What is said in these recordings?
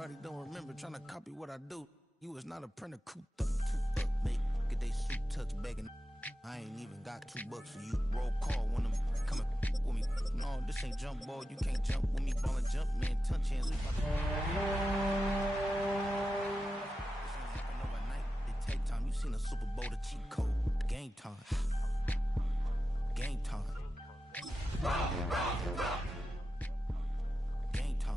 Everybody don't remember trying to copy what I do. You was not a printer, cooped up, make get they suit tucks begging. I ain't even got $2 for you. Roll call when I'm coming with me. No, this ain't jump ball. You can't jump with me. Ball and jump, man. Touch hands. This ain't happen overnight. It take time. You seen a Super Bowl, the cheat code. Game time. Game time. Game time.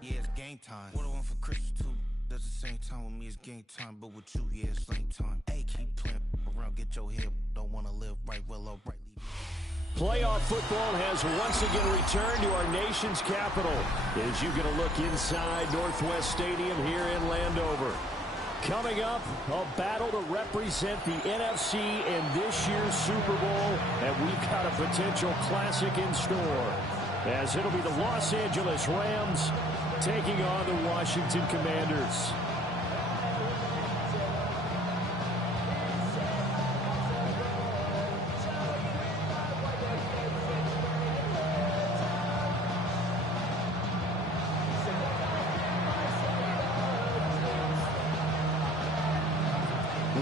Yeah, it's game time. What I want for Christmas too. Does the same time with me, it's game time, but with you, yeah, it's lame time. Hey, keep playing around, get your head. Don't wanna live right, well, all right. Playoff football has once again returned to our nation's capital as you get a look inside Northwest Stadium here in Landover. Coming up, a battle to represent the NFC in this year's Super Bowl, and we've got a potential classic in store, as it'll be the Los Angeles Rams taking on the Washington Commanders.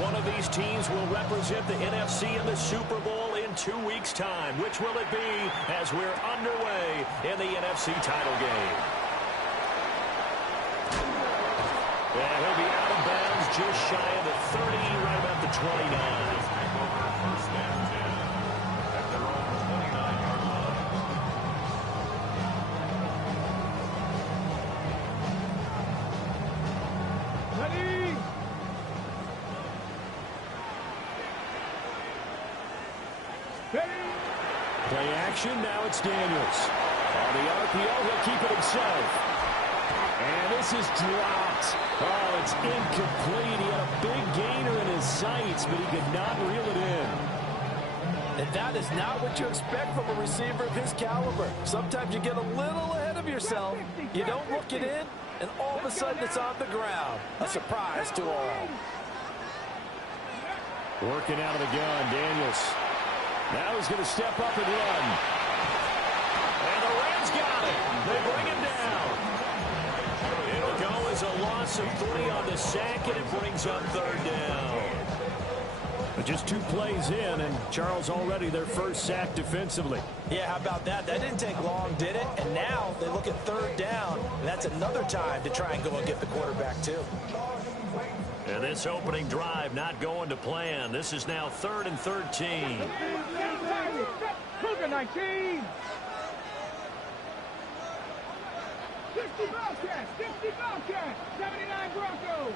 One of these teams will represent the NFC in the Super Bowl in 2 weeks' time. Which will it be as we're underway in the NFC title game? Yeah, he'll be out of bounds just shy of the 30, right about the 29. First and 10 at their own 29-yard line. Ready? Play action, now it's Daniels. On the RPO, he'll keep it himself. And this is dropped. Oh, it's incomplete. He had a big gainer in his sights, but he could not reel it in. And that is not what you expect from a receiver of his caliber. Sometimes you get a little ahead of yourself. You don't look it in, and all of a sudden it's on the ground. A surprise to all. Working out of the gun, Daniels. Now he's going to step up and run. And the Rams got it. They bring him down. It'll go as a loss of 3 on the sack, and it brings up 3rd down. But just 2 plays in, and Charles already their first sack defensively. Yeah, how about that? That didn't take long, did it? And now they look at 3rd down, and that's another time to try and go and get the quarterback too. And this opening drive not going to plan. This is now 3rd and 13. Cougar 19. 60 Bobcats, 60 Bobcats, 79 Broncos.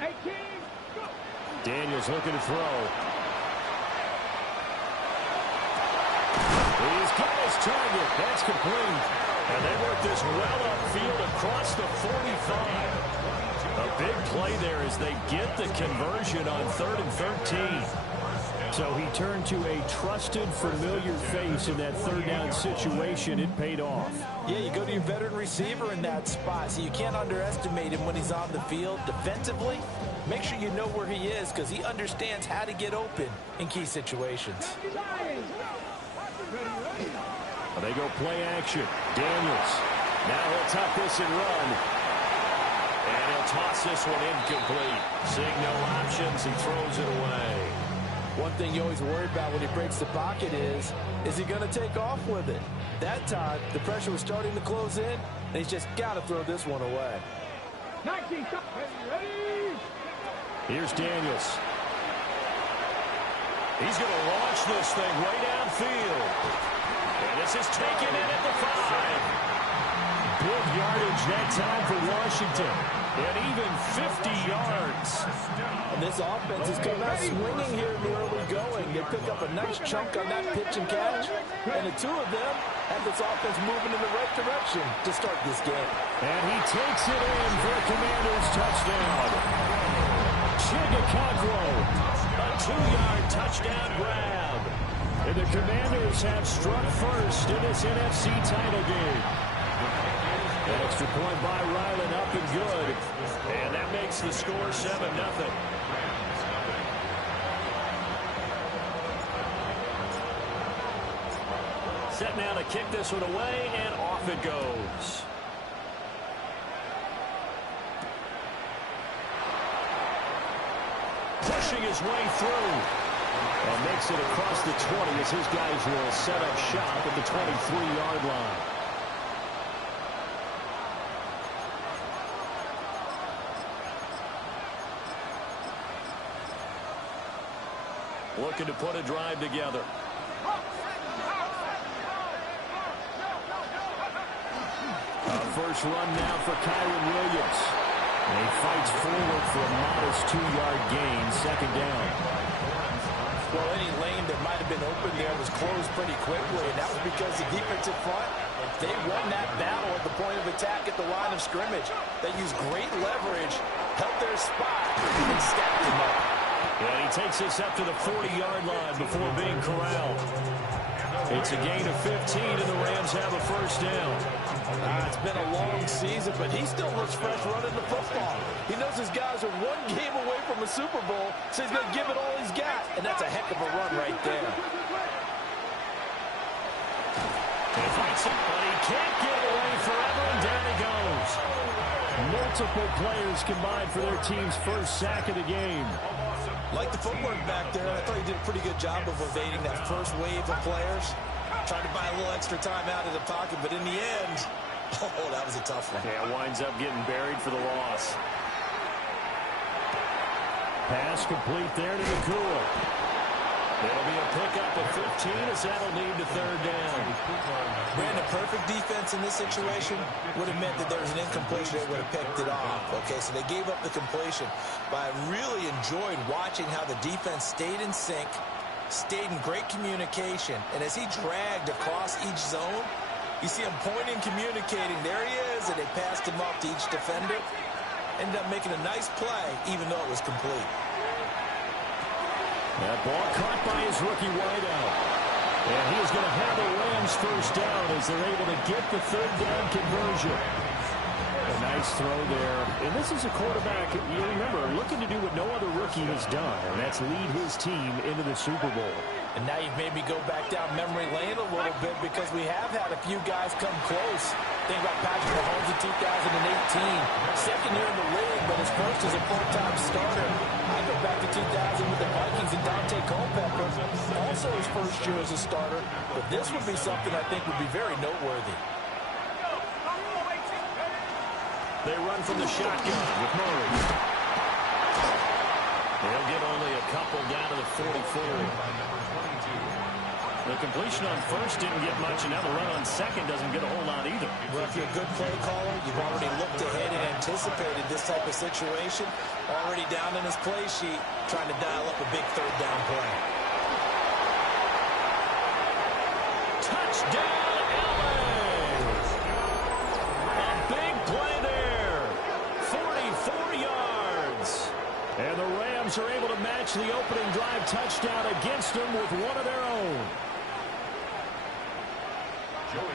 18, go. Daniels looking to throw. He's got his target. That's complete. And they work this well upfield across the 45. A big play there as they get the conversion on 3rd and 13. So he turned to a trusted, familiar face in that 3rd down situation. It paid off. Yeah, you go to your veteran receiver in that spot, so you can't underestimate him when he's on the field. Defensively, make sure you know where he is because he understands how to get open in key situations. They go play action. Daniels. Now he'll tuck this and run. And he'll toss this one incomplete. Seeing no options, he throws it away. One thing you always worry about when he breaks the pocket is he going to take off with it? That time, the pressure was starting to close in, and he's just got to throw this one away. 19, ready? Here's Daniels. He's going to launch this thing way downfield. And this is taken in at the 5. Big yardage that time for Washington. And even 50 yards. And this offense has come out swinging here in the early going. They pick up a nice chunk on that pitch and catch. And the 2 of them have this offense moving in the right direction to start this game. And he takes it in for a Commanders touchdown. Chigakadro, a 2-yard touchdown grab. And the Commanders have struck first in this NFC title game. An extra point by Ryland up and good. And that makes the score 7-0. Set now to kick this one away, and off it goes. Pushing his way through. And makes it across the 20 as his guys will set up shop at the 23-yard line. Looking to put a drive together. First run now for Kyren Williams. And he fights forward for a modest 2-yard gain, second down. Well, any lane that might have been open there was closed pretty quickly, and that was because the defensive front, they won that battle at the point of attack at the line of scrimmage. They used great leverage, held their spot, and stacked him up. And he takes this up to the 40-yard line before being corralled. It's a gain of 15, and the Rams have a first down. It's been a long season, but he still looks fresh running the football. He knows his guys are one game away from a Super Bowl, so he's going to give it all he's got, and that's a heck of a run right there. He fights it, but he can't get away forever, and down he goes. Multiple players combined for their team's first sack of the game. Like the footwork back there, I thought he did a pretty good job of evading that first wave of players. Tried to buy a little extra time out of the pocket, but in the end, oh, that was a tough one. Yeah, winds up getting buried for the loss. Pass complete there to Nakua. It'll be a pickup of 15 as that'll lead to third down. Brandon, perfect defense in this situation would have meant that there was an incompletion that would have picked it off. Okay, so they gave up the completion. But I really enjoyed watching how the defense stayed in sync, stayed in great communication, and as he dragged across each zone, you see him pointing, communicating. There he is, and they passed him off to each defender. Ended up making a nice play, even though it was complete. That ball caught by his rookie wideout. And he is going to have the Rams first down as they're able to get the third down conversion. A nice throw there. And this is a quarterback, you remember, looking to do what no other rookie has done, and that's lead his team into the Super Bowl. And now you've made me go back down memory lane a little bit because we have had a few guys come close. Think about Patrick Mahomes in 2018. Second year in the league, but his first as a full-time starter. I go back to 2000 with the Vikings and Dante Culpepper. Also his first year as a starter. But this would be something I think would be very noteworthy. They run from the shotgun with Murray. They'll get only a couple down to the 44. The completion on first didn't get much, and now the run on second doesn't get a whole lot either. Well, if you're a good play caller, you've already looked ahead and anticipated this type of situation. Already down in his play sheet, trying to dial up a big third down play. Touchdown, LA! A big play there. 44 yards. And the Rams are able to match the opening drive touchdown against them with one of their own.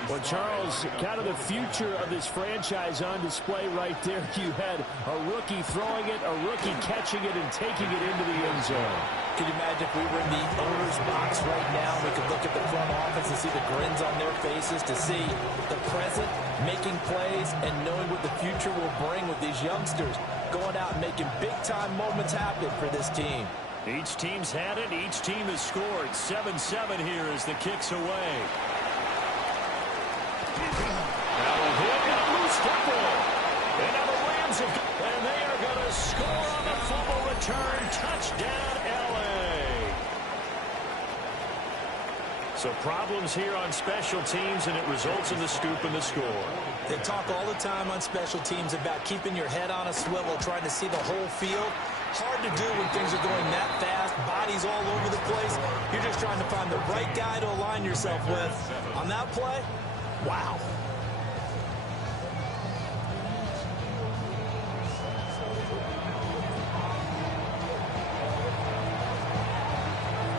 Well, Charles, kind of the future of this franchise on display right there. You had a rookie throwing it, a rookie catching it, and taking it into the end zone. Can you imagine if we were in the owner's box right now, we could look at the front office and see the grins on their faces, to see the present making plays and knowing what the future will bring with these youngsters going out and making big-time moments happen for this team. Each team's had it. Each team has scored. 7-7 here as the kick's away. And now the Rams and they are going to score on the fumble return. Touchdown, LA. So problems here on special teams, and it results in the scoop and the score. They talk all the time on special teams about keeping your head on a swivel, trying to see the whole field. Hard to do when things are going that fast, bodies all over the place. You're just trying to find the right guy to align yourself with. On that play, wow.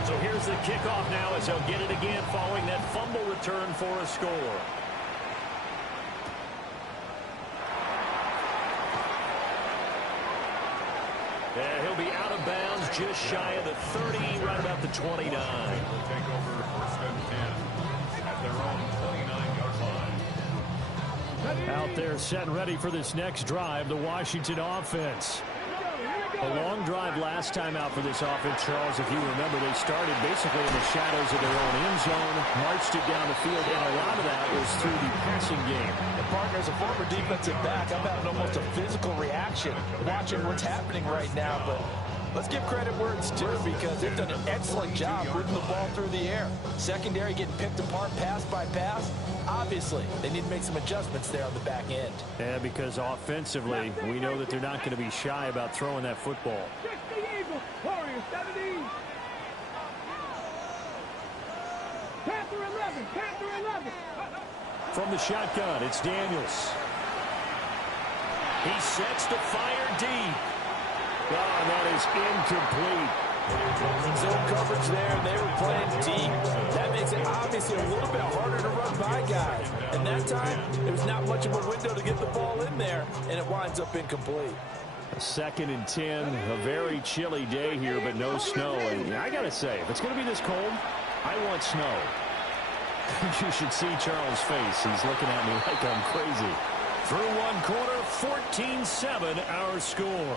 So here's the kickoff now as they'll get it again following that fumble return for a score. And he'll be out of bounds just shy of the 30, right about the 29. Take over first and 10 at their own Out there set and ready for this next drive, the Washington offense. A long drive last time out for this offense, Charles. If you remember, they started basically in the shadows of their own end zone, marched it down the field, and a lot of that was through the passing game. And partner, as a former defensive back, I'm having almost a physical reaction watching what's happening right now, but let's give credit where it's due because they've done an excellent job moving the ball through the air. Secondary getting picked apart pass by pass. Obviously, they need to make some adjustments there on the back end. Yeah, because offensively, we know that they're not going to be shy about throwing that football. Warriors 17. Panther 11. Panther 11. From the shotgun, it's Daniels. He sets to fire deep. Oh, that is incomplete. Zone coverage there, and they were playing deep. That makes it obviously a little bit harder to run by guys. And that time, there was not much of a window to get the ball in there, and it winds up incomplete. 2nd and 10, a very chilly day here, but no snow. And I got to say, if it's going to be this cold, I want snow. You should see Charles' face. He's looking at me like I'm crazy. Through one quarter, 14-7 our score.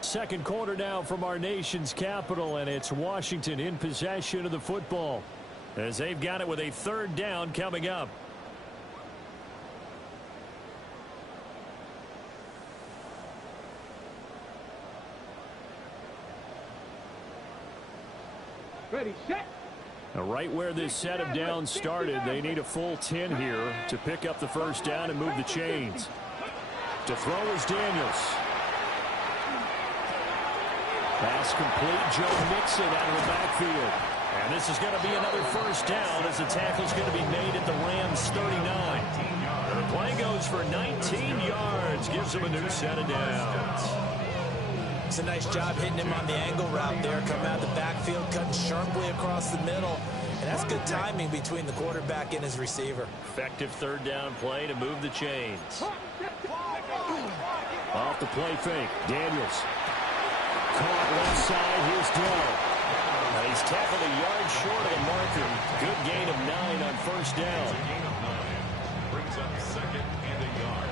Second quarter now from our nation's capital, and it's Washington in possession of the football as they've got it with a 3rd down coming up. Ready, set. Now, right where this set of downs started, they need a full 10 here to pick up the 1st down and move the chains. To throw is Daniels. Pass complete. Joe Mixon out of the backfield. And this is going to be another 1st down as the tackle's going to be made at the Rams' 39. And the play goes for 19 yards. Gives them a new set of downs. It's a nice job hitting him on the angle route there. Coming out of the backfield, cutting sharply across the middle. And that's good timing between the quarterback and his receiver. Effective 3rd down play to move the chains. Off the play fake. Daniels. Caught left side. Here's Dell. He's tackled a yard short of the marker. Good gain of 9 on 1st down. Brings up 2nd and a yard.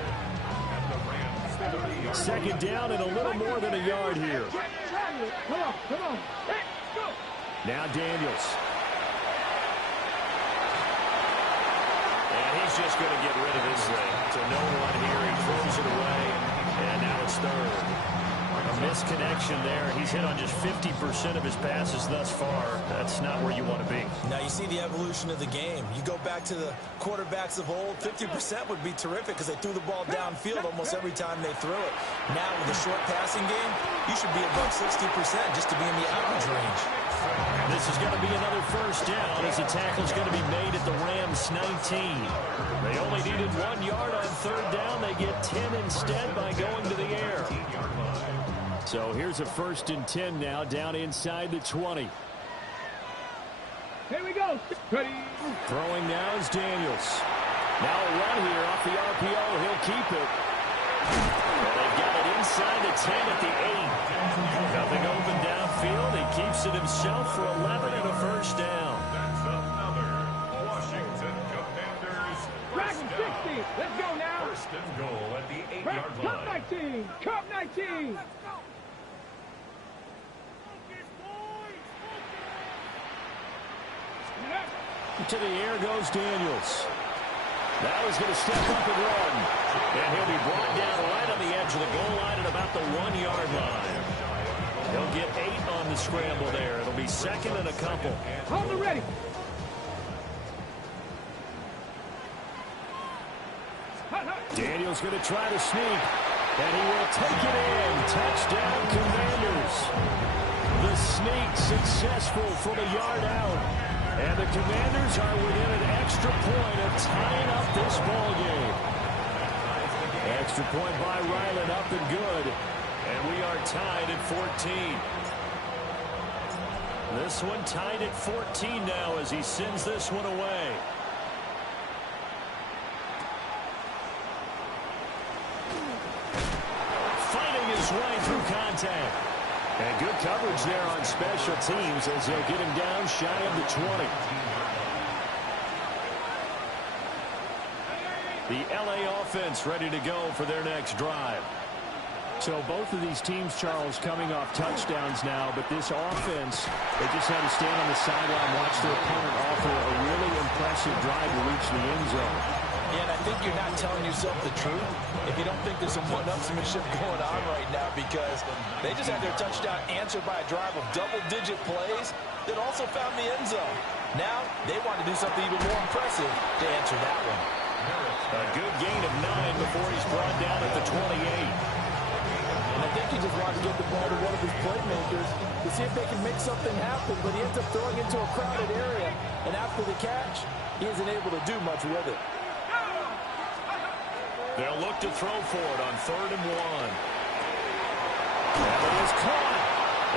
At the Rams' 2nd down and a little more than a yard here. Come on. Let's go. Now Daniels. And he's just going to get rid of this thing. To no one here. He throws it away. And now it's 3rd. A misconnection there. He's hit on just 50% of his passes thus far. That's not where you want to be. Now you see the evolution of the game. You go back to the quarterbacks of old, 50% would be terrific because they threw the ball downfield almost every time they threw it. Now with a short passing game, you should be above 60% just to be in the average range. And this is going to be another 1st down as the tackle's going to be made at the Rams' 19. They only needed 1 yard on 3rd down. They get 10 instead by going to the air. So here's a 1st and 10 now down inside the 20. Here we go. Ready. Throwing now is Daniels. Now a run here off the RPO. He'll keep it. And they've got it inside the 10 at the 8. Nothing open downfield. He keeps it himself for 11 and a 1st down. That's another Washington Commanders. Dragon 60. Let's go now. 1st and goal at the 8-yard line. Cup 19. Cup 19. To the air goes Daniels. Now he's going to step up and run. And he'll be brought down right on the edge of the goal line at about the 1 yard line. He'll get 8 on the scramble there. It'll be 2nd and a couple. Hold it ready. Daniels going to try to sneak. And he will take it in. Touchdown, Commanders. The sneak successful from a yard out. And the Commanders are within an extra point of tying up this ball game. Extra point by Ryland, up and good. And we are tied at 14. This one tied at 14 now as he sends this one away. Fighting his way through contact. And good coverage there on special teams as they'll get him down shy of the 20. The LA offense ready to go for their next drive. So both of these teams, Charles, coming off touchdowns now, but this offense, they just had to stand on the sideline, watch their opponent offer a really impressive drive to reach the end zone. Yeah, and I think you're not telling yourself the truth if you don't think there's some one-upsmanship going on right now, because they just had their touchdown answered by a drive of double-digit plays that also found the end zone. Now they want to do something even more impressive to answer that one. A good gain of 9 before he's brought down at the 28. And I think he just wanted to get the ball to one of his playmakers to see if they can make something happen, but he ends up throwing into a crowded area, and after the catch, he isn't able to do much with it. They'll look to throw for it on 3rd and 1. And it is caught.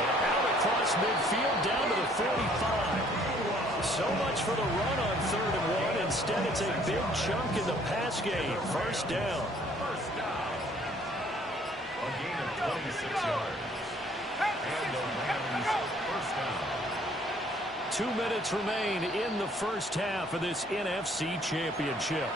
And out across midfield down to the 45. So much for the run on 3rd and 1. Instead, it's a big chunk in the pass game. First down. A gain of 26 yards. And the Rams first down. 2 minutes remain in the first half of this NFC Championship.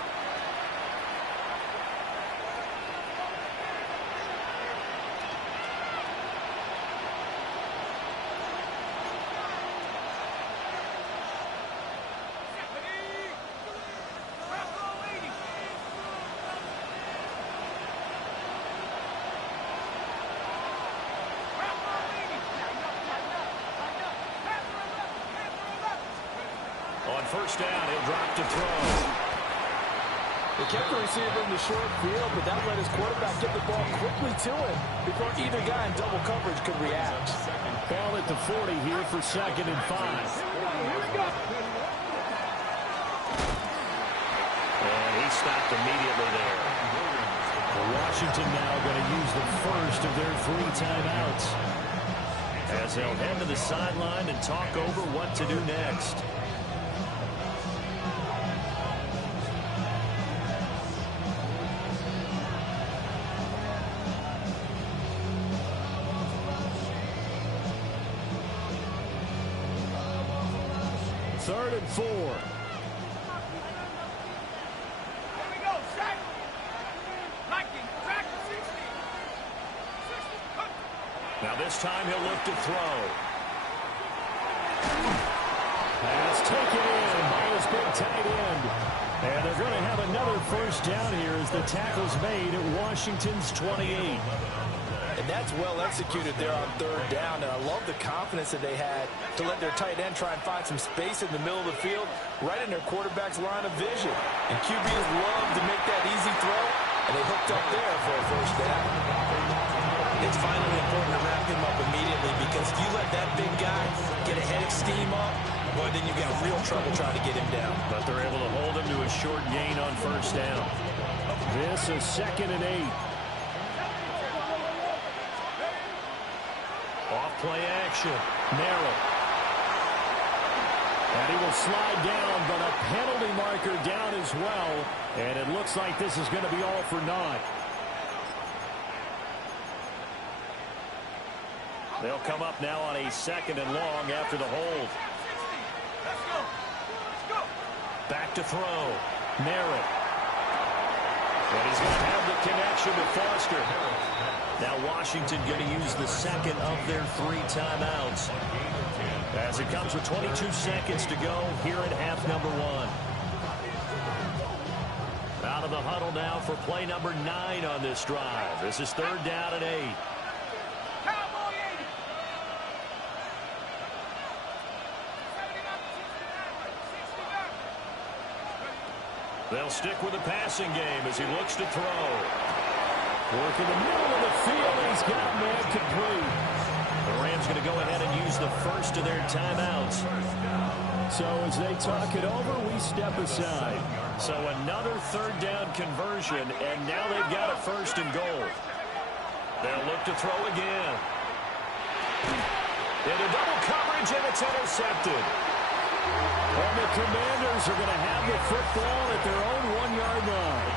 First down, he'll drop to throw. They kept the receiver in the short field, but that let his quarterback get the ball quickly to him before either guy in double coverage could react. Ball at the 40 here for 2nd and 5. And he stopped immediately there. Washington now going to use the first of their 3 timeouts, as they'll head to the sideline and talk over what to do next. Third and 4. Now this time he'll look to throw. Pass taken in by his big tight end. And they're going to have another first down here as the tackle's made at Washington's 28. And that's well executed there on 3rd down. And I love the confidence that they had to let their tight end try and find some space in the middle of the field, right in their quarterback's line of vision. And QBs love to make that easy throw, and they hooked up there for a first down. It's finally important to wrap him up immediately, because if you let that big guy get a head of steam up, boy, then you've got real trouble trying to get him down. But they're able to hold him to a short gain on first down. This is 2nd and 8. Off-play action. Merrill. And he will slide down, but a penalty marker down as well. And it looks like this is going to be all for naught. They'll come up now on a 2nd and long after the hold. Back to throw. Merritt. And he's going to have the connection to Foster. Now Washington going to use the 2nd of their 3 timeouts, as it comes with 22 seconds to go here at half number 1. Out of the huddle now for play number 9 on this drive. This is 3rd down and 8. They'll stick with the passing game as he looks to throw. Work in the middle of the field, and he's got man complete. The Rams going to go ahead and use the first of their timeouts. So as they talk it over, we step aside. So another 3rd down conversion, and now they've got a 1st and goal. They'll look to throw again. Into double coverage, and it's intercepted. And the Commanders are going to have the football at their own 1-yard line.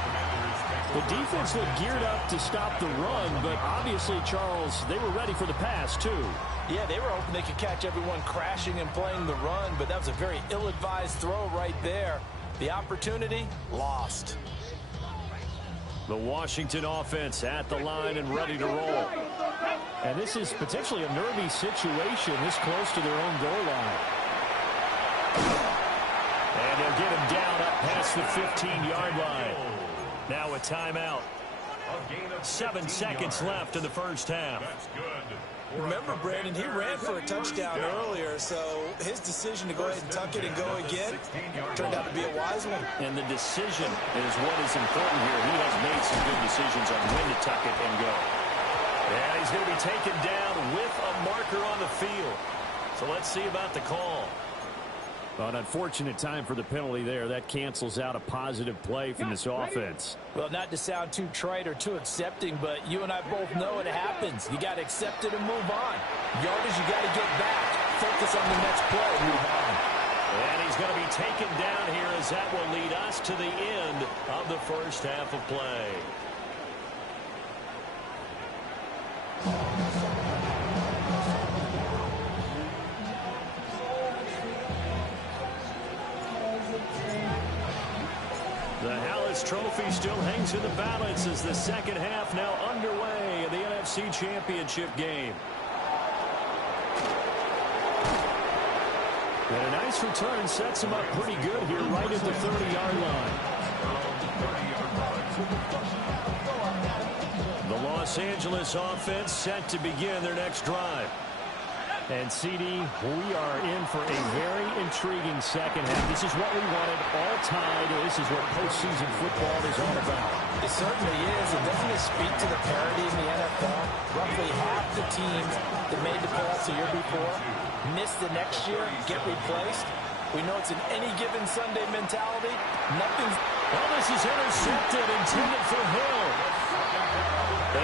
The defense looked geared up to stop the run, but obviously, Charles, they were ready for the pass, too. Yeah, they were hoping they could catch everyone crashing and playing the run, but that was a very ill-advised throw right there. The opportunity, lost. The Washington offense at the line and ready to roll. And this is potentially a nervy situation this close to their own goal line. And they'll get him down up past the 15-yard line. Now a timeout. 7 seconds left in the first half. Remember, Brandon, he ran for a touchdown earlier, so his decision to go ahead and tuck it and go again turned out to be a wise one. And the decision is what is important here. He has made some good decisions on when to tuck it and go. And he's going to be taken down with a marker on the field. So let's see about the call. Well, an unfortunate time for the penalty there. That cancels out a positive play from this offense. Well, not to sound too trite or too accepting, but you and I both know it happens. You got to accept it and move on. Yardage, you got to get back. Focus on the next play. Move on. And he's going to be taken down here as that will lead us to the end of the first half of play. The Hallis Trophy still hangs in the balance as the second half now underway in the NFC Championship game. And a nice return sets him up pretty good here right at the 30-yard line. The Los Angeles offense set to begin their next drive. And, CD, we are in for a very intriguing second half. This is what we wanted, all tied. This is what postseason football is all about. It certainly is. And doesn't it speak to the parity in the NFL? Roughly half the teams that made the playoffs the year before miss the next year, get replaced. We know it's an any given Sunday mentality. Nothing's... Well, this is intercepted, intended for Hill.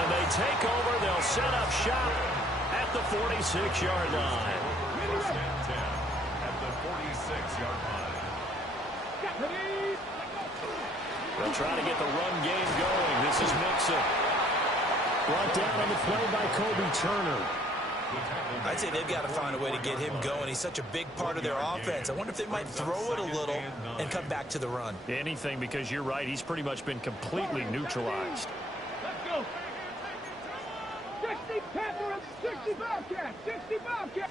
And they take over. They'll set up shop at the 46-yard line. First and 10 at the 46-yard line. They'll try to get the run game going. This is Mixon. Brought down on the play by Kobe Turner. I'd say they've got to find a way to get him going. He's such a big part of their offense. I wonder if they might throw it a little and come back to the run. Anything, because you're right. He's pretty much been completely neutralized. Let's go. 60 Panther, 60 Bobcat, 60 Bobcat.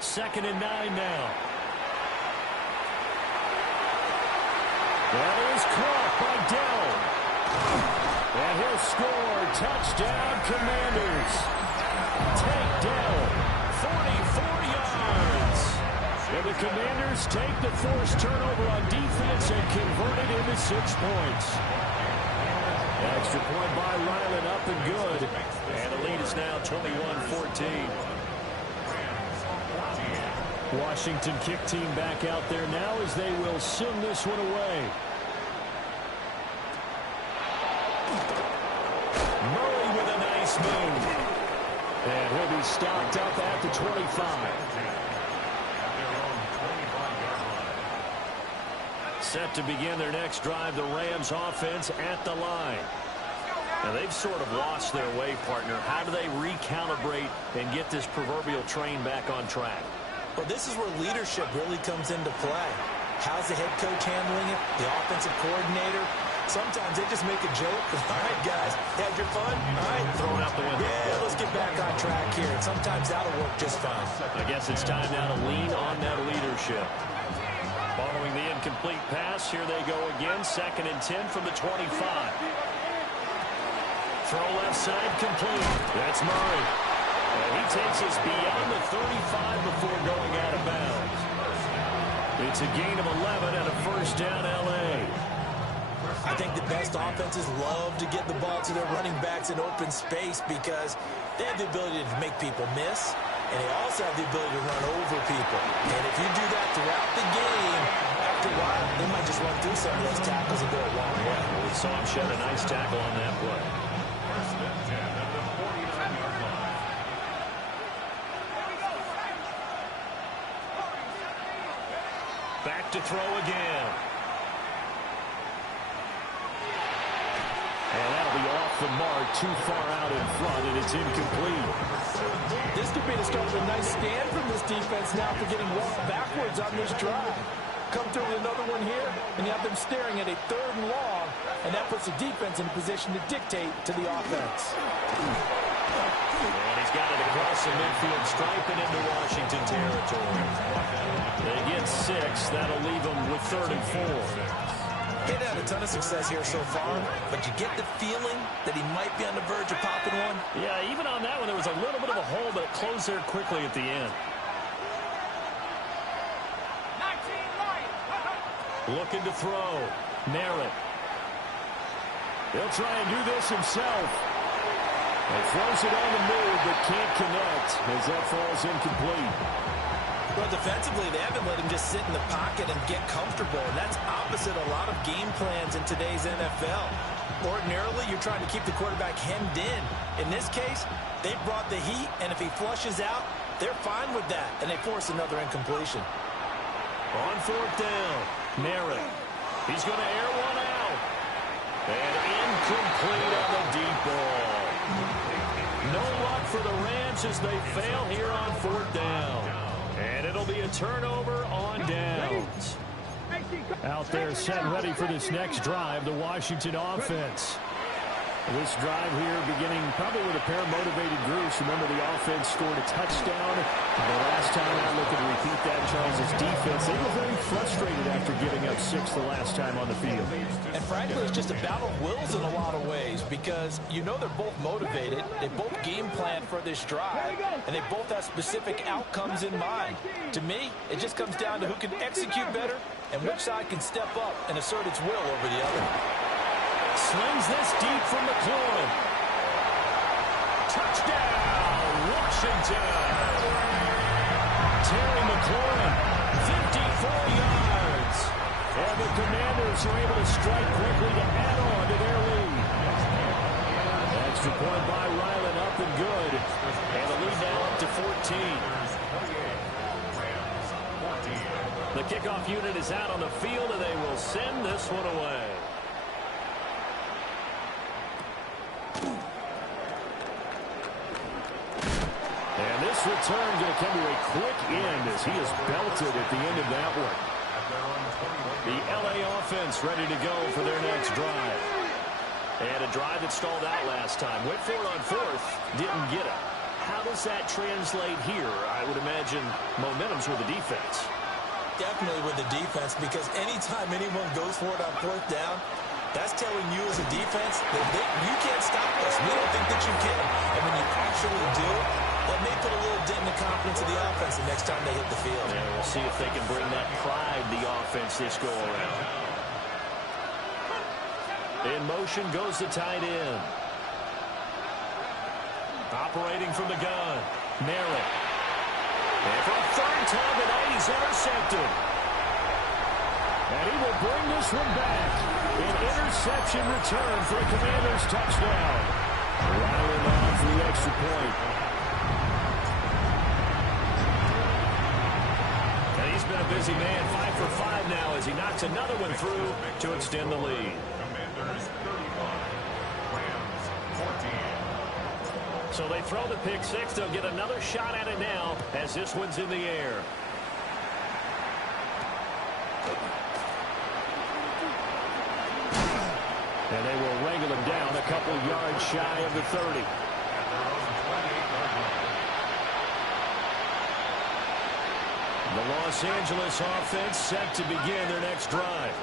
2nd and 9 now. That is caught by Dell. And he'll score. Touchdown, Commanders. Take Dell. 44 yards. And the Commanders take the forced turnover on defense and convert it into 6 points. Extra point by Ryland, up and good. And the lead is now 21-14. Washington kick team back out there now as they will send this one away. Murray with a nice move. And he'll be stopped up at the 25. Set to begin their next drive, the Rams offense at the line. Now, they've sort of lost their way, partner. How do they recalibrate and get this proverbial train back on track? Well, this is where leadership really comes into play. How's the head coach handling it? The offensive coordinator? Sometimes they just make a joke. All right, guys, had your fun? All right. Throw it out the window. Yeah, let's get back on track here. And sometimes that'll work just fine. I guess it's time now to lean on that leadership. Following the incomplete pass, here they go again. 2nd and 10 from the 25. Throw left side complete. That's Murray. And he takes us beyond the 35 before going out of bounds. It's a gain of 11 and a first down, L.A. I think the best offenses love to get the ball to their running backs in open space because they have the ability to make people miss, and they also have the ability to run over people. And if you do that throughout the game, after a while, they might just run through some of those tackles and go a long way. We saw him shed a nice tackle on that play. First and 10 at the 49-yard line. Back to throw again. And that'll be off the mark, too far out in front, and it's incomplete. This could be the start of a nice stand from this defense now for getting walked backwards on this drive. come through with another one here, and you have them staring at a 3rd and long, and that puts the defense in a position to dictate to the offense. And he's got it across the midfield stripe and into Washington territory. They get 6. That'll leave them with 3rd and 4. They've had a ton of success here so far, but you get the feeling that he might be on the verge of popping one. Yeah, even on that one, there was a little bit of a hole, but it closed there quickly at the end. Looking to throw. Merritt. He'll try and do this himself. He throws it on the move, but can't connect as that falls incomplete. Well, defensively, they haven't let him just sit in the pocket and get comfortable, and that's opposite a lot of game plans in today's NFL. Ordinarily, you're trying to keep the quarterback hemmed in. In this case, they brought the heat, and if he flushes out, they're fine with that, and they force another incompletion. On 4th down, Merritt. He's going to air one out. And incomplete on the deep ball. No luck for the Rams as they fail here on 4th down. And it'll be a turnover on downs. Out there set ready for this next drive, the Washington offense. This drive here beginning probably with a pair of motivated groups. Remember, the offense scored a touchdown. The last time out, looking to repeat that, Charles' defense. They were very frustrated after giving up 6 the last time on the field. And frankly, it's just a battle of wills in a lot of ways because you know they're both motivated. They both game plan for this drive, and they both have specific outcomes in mind. To me, it just comes down to who can execute better and which side can step up and assert its will over the other. Slings this deep from McLaurin. Touchdown, Washington. Terry McLaurin, 54 yards. And the Commanders are able to strike quickly to add on to their lead. Extra point by Ryland, up and good. And the lead now up to 14. The kickoff unit is out on the field, and they will send this one away. And this return going to come to a quick end as he is belted at the end of that one. The LA offense ready to go for their next drive. And a drive that stalled out last time. Went for it on 4th, didn't get it. How does that translate here? I would imagine momentum's with the defense. Definitely with the defense, because anytime anyone goes for it on 4th down, that's telling you as a defense that you can't stop us. We don't think that you can. And when you actually do, that may put a little dent in the confidence of the offense the next time they hit the field. Yeah, we'll see if they can bring that pride to the offense this go around. In motion goes the tight end. Operating from the gun, Merritt. And for a 3rd time tonight, he's intercepted. And he will bring this one back. An interception return for a Commanders touchdown. Ryland on for the extra point. And he's been a busy man, 5 for 5 now as he knocks another one through to extend the lead. Commanders 35, Rams 14. So they throw the pick 6. They'll get another shot at it now as this one's in the air. And they will wrangle him down a couple yards shy of the 30. The Los Angeles offense set to begin their next drive.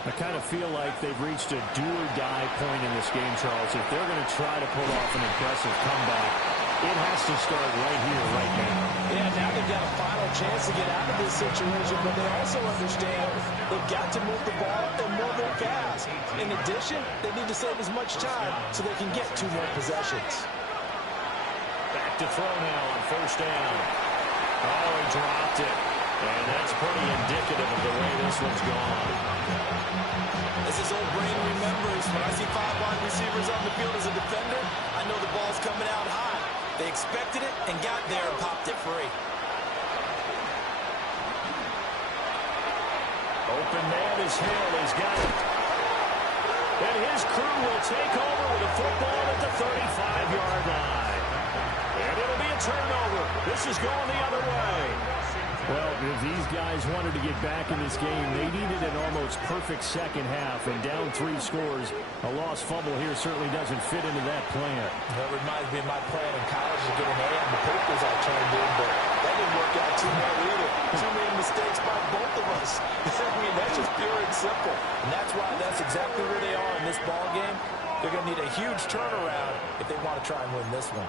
I kind of feel like they've reached a do-or-die point in this game, Charles. If they're going to try to pull off an impressive comeback, it has to start right here, right now. Yeah, now they've got a final chance to get out of this situation, but they also understand they've got to move the ball and move it fast. In addition, they need to save as much time so they can get 2 more possessions. Back to throw now on 1st down. Oh, he dropped it. And that's pretty indicative of the way this one's gone. As his old brain remembers, when I see 5 wide receivers on the field as a defender, I know the ball's coming out high. They expected it and got there and popped it free. Open man is Hill. He's got it. And his crew will take over with a football at the 35-yard line. And it'll be a turnover. This is going the other way. Well, if these guys wanted to get back in this game, they needed an almost perfect second half, and down 3 scores. A lost fumble here certainly doesn't fit into that plan. That reminds me of my plan in college to get an A on the papers I turned in, but that didn't work out too well either. Too many mistakes by both of us. I mean, that's just pure and simple. And that's why that's exactly where they are in this ball game. They're going to need a huge turnaround if they want to try and win this one.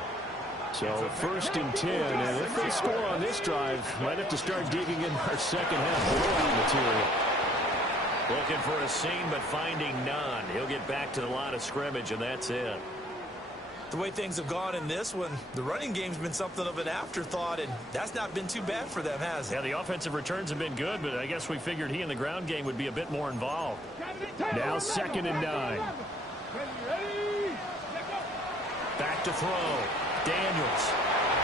So 1st and 10, and if they score on this drive, might have to start digging in our second half blowout material. Looking for a seam, but finding none. He'll get back to the line of scrimmage, and that's it. The way things have gone in this one, the running game's been something of an afterthought, and that's not been too bad for them, has it? Yeah, the offensive returns have been good, but I guess we figured he in the ground game would be a bit more involved. Now 2nd and 9. Back to throw. Daniels.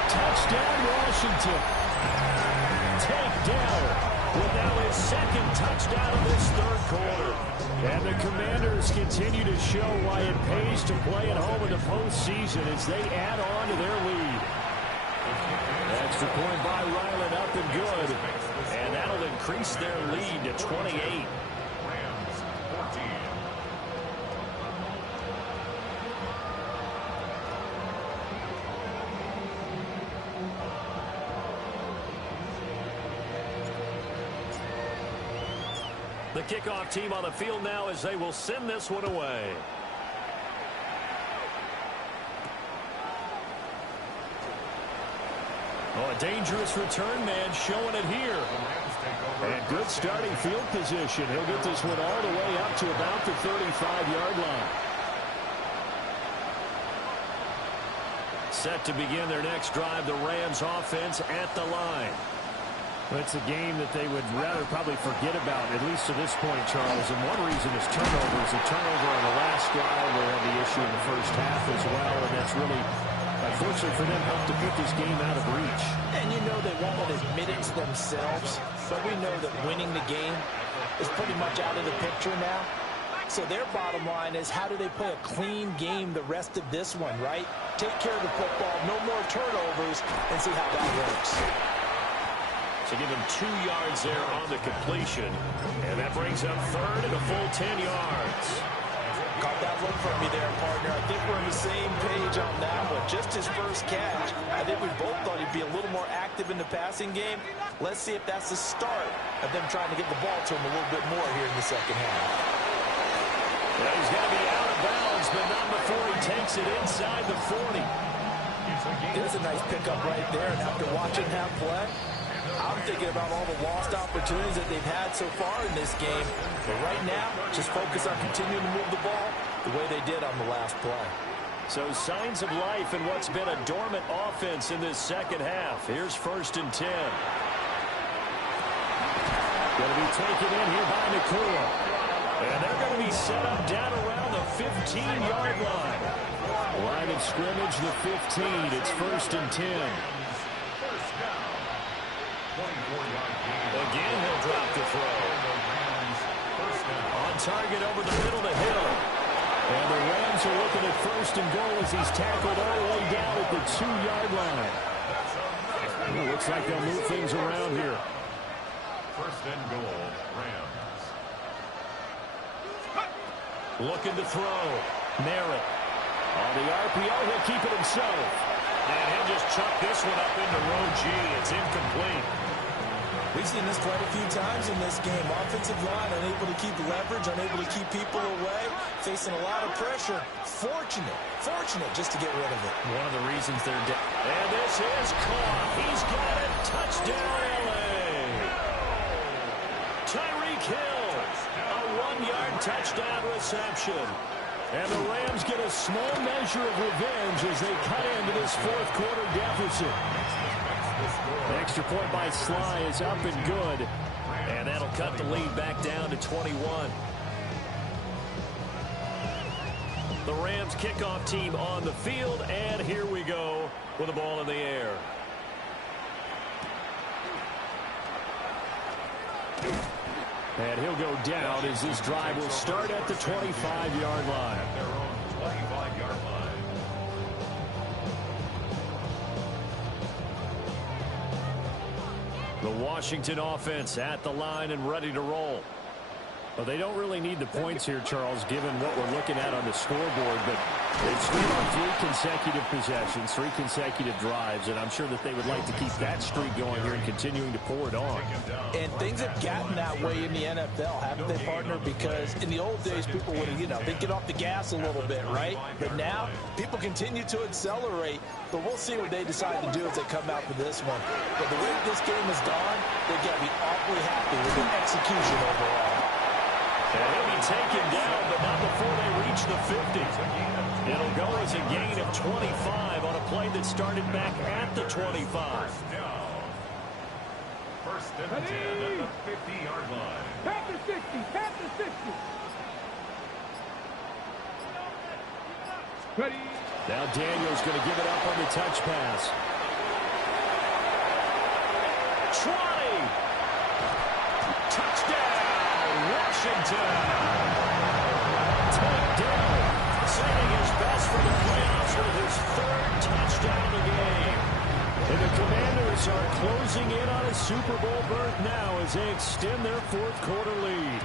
Touchdown, Washington. Takedown with now his 2nd touchdown of this 3rd quarter. And the Commanders continue to show why it pays to play at home in the postseason as they add on to their lead. Extra point by Ryland, up and good. And that'll increase their lead to 28. Rams 14. The kickoff team on the field now as they will send this one away. Oh, a dangerous return man showing it here. And good starting field position. He'll get this one all the way up to about the 35-yard line. Set to begin their next drive, the Rams offense at the line. Well, it's a game that they would rather probably forget about, at least to this point, Charles. And one reason is turnovers. A turnover on the last drive. They had the issue in the first half as well, and that's really, unfortunately for them, helped to put this game out of reach. And you know they won't admit it to themselves, but we know that winning the game is pretty much out of the picture now. So their bottom line is, how do they play a clean game the rest of this one, right? Take care of the football, no more turnovers, and see how that works. So give him 2 yards there on the completion. And that brings up 3rd and a full 10 yards. Caught that look from me there, partner. I think we're on the same page on that one. Just his first catch. I think we both thought he'd be a little more active in the passing game. Let's see if that's the start of them trying to get the ball to him a little bit more here in the second half. Well, he's going to be out of bounds, but not before he takes it inside the 40. There's a nice pickup right there, and after watching that play, I'm thinking about all the lost opportunities that they've had so far in this game. But right now, just focus on continuing to move the ball the way they did on the last play. So signs of life in what's been a dormant offense in this second half. Here's 1st and 10. Going to be taken in here by Nakua. And they're going to be set up down around the 15-yard line. Line of scrimmage, the 15. It's 1st and 10. Again, he'll drop the throw. On target over the middle to Hill. And the Rams are looking at 1st and goal as he's tackled all the way down at the 2-yard line. It looks like they'll move things around here. 1st and goal, Rams. Looking to throw. Merritt. On the RPO, he'll keep it himself. And he'll just chuck this one up into row G. It's incomplete. We've seen this quite a few times in this game. Offensive line unable to keep leverage, unable to keep people away, facing a lot of pressure. Fortunate just to get rid of it. One of the reasons they're down. And this is caught. He's got it. Touchdown, L.A. Tyreek Hill. A 1-yard touchdown reception. And the Rams get a small measure of revenge as they cut into this 4th quarter deficit. The extra point by Sly is up and good. And that'll cut the lead back down to 21. The Rams kickoff team on the field, and here we go with the ball in the air. And he'll go down as this drive will start at the 25-yard line. Their own 25-yard line. The Washington offense at the line and ready to roll. Well, they don't really need the points here, Charles, given what we're looking at on the scoreboard, but they've scored on 3 consecutive possessions, 3 consecutive drives, and I'm sure that they would like to keep that streak going here and continuing to pour it on. And things have gotten that way in the NFL, haven't they, partner? Because in the old days, people would, they'd get off the gas a little bit, right? But now, people continue to accelerate, but we'll see what they decide to do as they come out for this one. But the way this game has gone, they've got to be awfully happy with their execution overall. And he'll be taken down, but not before they reach the 50. It'll go as a gain of 25 on a play that started back at the 25. First and 10 at the 50-yard line. Panther 60, Panther 60. Ready. Now Daniels going to give it up on the touch pass. 20. Touchdown. Washington. Takedown. Saving his best for the playoffs with his 3rd touchdown of the game. And the Commanders are closing in on a Super Bowl berth now as they extend their 4th quarter lead.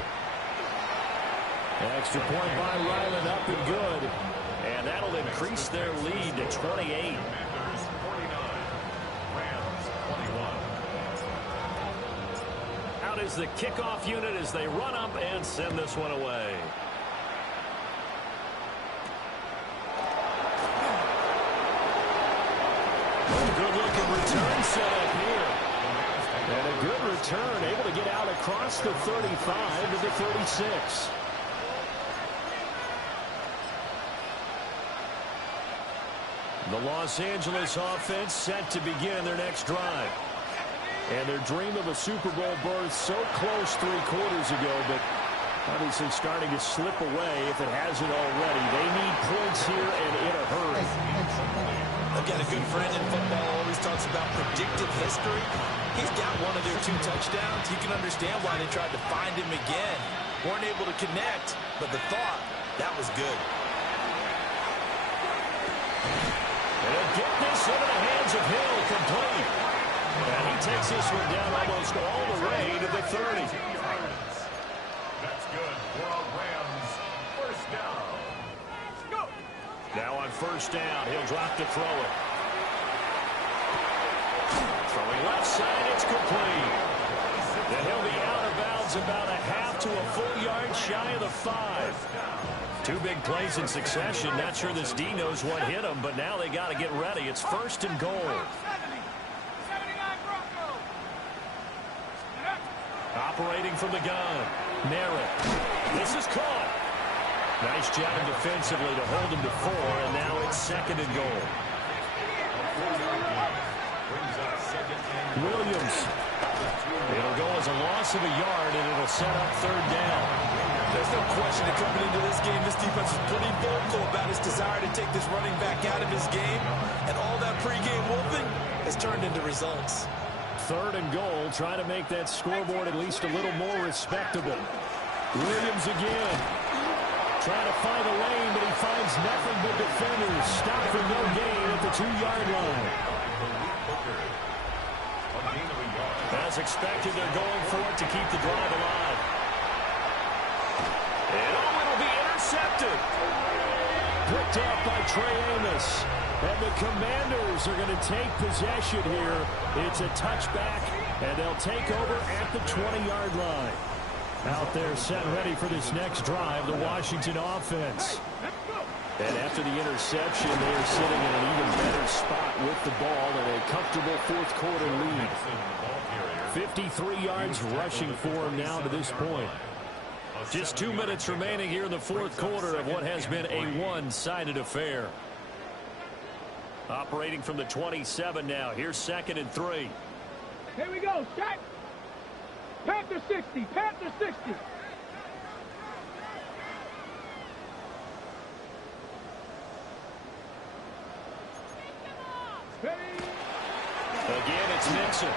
Extra point by Ryland up and good. And that'll increase their lead to 28. Commanders 49. Rams 21. Out is the kickoff unit as they run up and send this one away. Good-looking return set up here. And a good return, able to get out across the 35 to the 36. The Los Angeles offense set to begin their next drive. And their dream of a Super Bowl berth so close 3 quarters ago, but obviously starting to slip away if it hasn't already. They need points here and in a hurry. I've got a good friend in football who always talks about predictive history. He's got one of their 2 touchdowns. You can understand why they tried to find him again. Weren't able to connect, but the thought, that was good. And he'll get this into the hands of Hill, complete. And he takes this one down almost all the way to the 30. That's good for a Rams first down. Now on first down, he'll drop to throw it. Throwing left side, it's complete. And he'll be out of bounds about a half to a full yard shy of the 5. 2 big plays in succession. Not sure this D knows what hit him, but now they got to get ready. It's first and goal. Operating from the gun. Merritt. This is caught. Nice job defensively to hold him to 4, and now it's second and goal. Williams. It'll go as a loss of a yard, and it'll set up 3rd down. There's no question that coming into this game, this defense is pretty vocal about its desire to take this running back out of his game, and all that pregame wolfing has turned into results. 3rd and goal. Try to make that scoreboard at least a little more respectable. Williams again. Trying to find a lane, but he finds nothing but defenders. Stop for no gain at the 2-yard line. As expected, they're going for it to keep the drive alive. And it'll be intercepted. Picked up by Trey Amos. And the Commanders are going to take possession here. It's a touchback, and they'll take over at the 20-yard line. Out there set ready for this next drive, the Washington offense. And after the interception, they are sitting in an even better spot with the ball and a comfortable 4th quarter lead. 53 yards rushing for him now to this point. Just 2 minutes remaining here in the 4th quarter of what has been a one-sided affair. Operating from the 27 now. Here's 2nd and 3. Here we go, Shaq. Panther 60, Panther 60. Again, it's Mixon.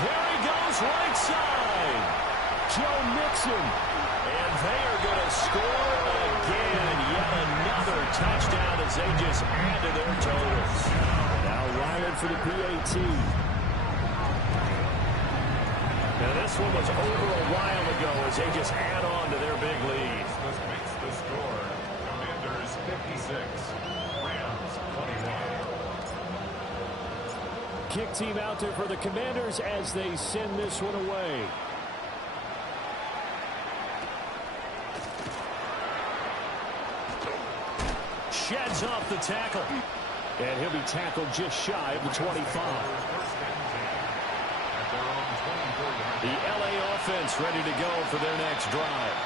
There he goes, right side. Joe Mixon. And they are going to score again. Yet another touchdown as they just add to their totals. Now Weiland for the PAT. Now this one was over a while ago as they just add on to their big lead. This makes the score Commanders 56, Rams 21. Kick team out there for the Commanders as they send this one away. Sheds off the tackle. And he'll be tackled just shy of the 25. The LA offense ready to go for their next drive.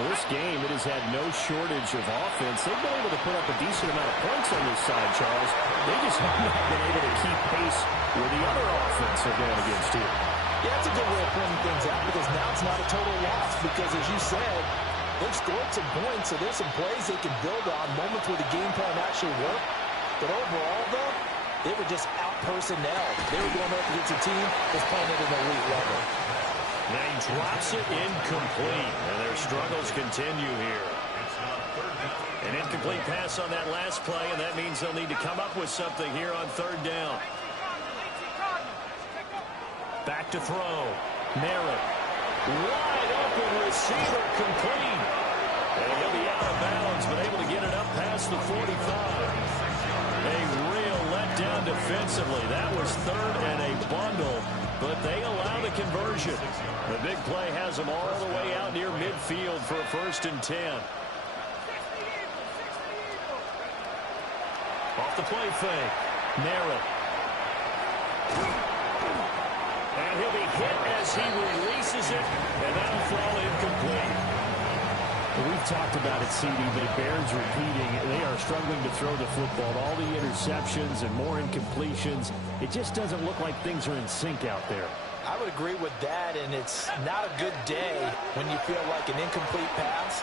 Well, this game, it has had no shortage of offense. They've been able to put up a decent amount of points on this side, Charles. They just have not been able to keep pace with the other offense they're going against here. Yeah, it's a good way of pointing things out because now it's not a total loss because, as you said, they've scored some points, so there's some plays they can build on, moments where the game plan actually worked. But overall, though, they were just out-personnel. They were going up against a team that's playing at an elite level. Now he drops it incomplete, and their struggles continue here. An incomplete pass on that last play, and that means they'll need to come up with something here on third down. Back to throw. Merritt. Wide open receiver complete. And he'll be out of bounds, but able to get it up past the 45. A real letdown defensively. That was third and a bundle, but they allow the conversion. The big play has them all the way out near midfield for a 1st and 10. Off the play fake. Merritt. And he'll be hit as he releases it, and that'll fall incomplete. We've talked about it, CD, but it bears repeating. They are struggling to throw the football. All the interceptions and more incompletions. It just doesn't look like things are in sync out there. I would agree with that, and it's not a good day when you feel like an incomplete pass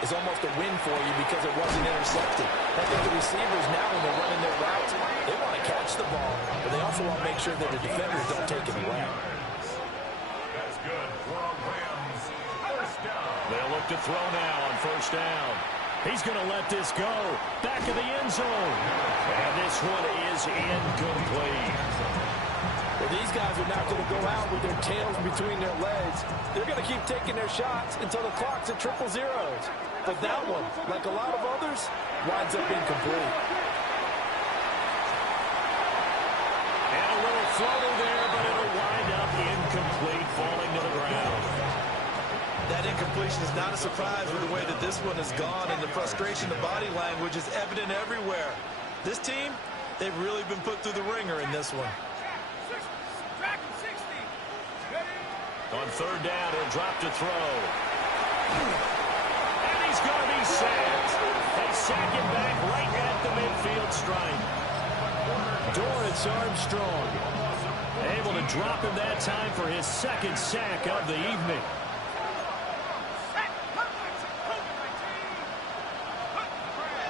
is almost a win for you because it wasn't intercepted. I think the receivers now, when they're running their routes, they want to catch the ball, but they also want to make sure that the defenders don't take it away. That's good for a Rams first down. They'll look to throw now on 1st down. He's going to let this go. Back of the end zone. And this one is incomplete. Well, these guys are not going to go out with their tails between their legs. They're going to keep taking their shots until the clock's at 000. But that one, like a lot of others, winds up incomplete. And a little floater there, but it'll wind up incomplete, falling to the ground. That incompletion is not a surprise with the way that this one has gone, and the frustration, the body language is evident everywhere. This team, they've really been put through the ringer in this one. On 3rd down, he'll drop to throw. And he's going to be sacked. They sack him back right at the midfield stripe. Dorrance Armstrong Able to drop him that time for his 2nd sack of the evening.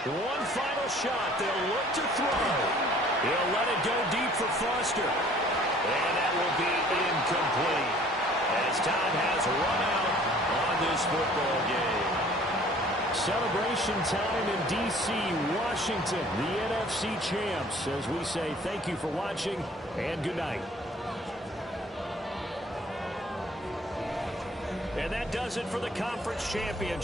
One final shot. They'll look to throw. He'll let it go deep for Foster. And that will be incomplete, as time has run out on this football game. Celebration time in D.C., Washington, the NFC champs, as we say thank you for watching and good night. And that does it for the conference championship.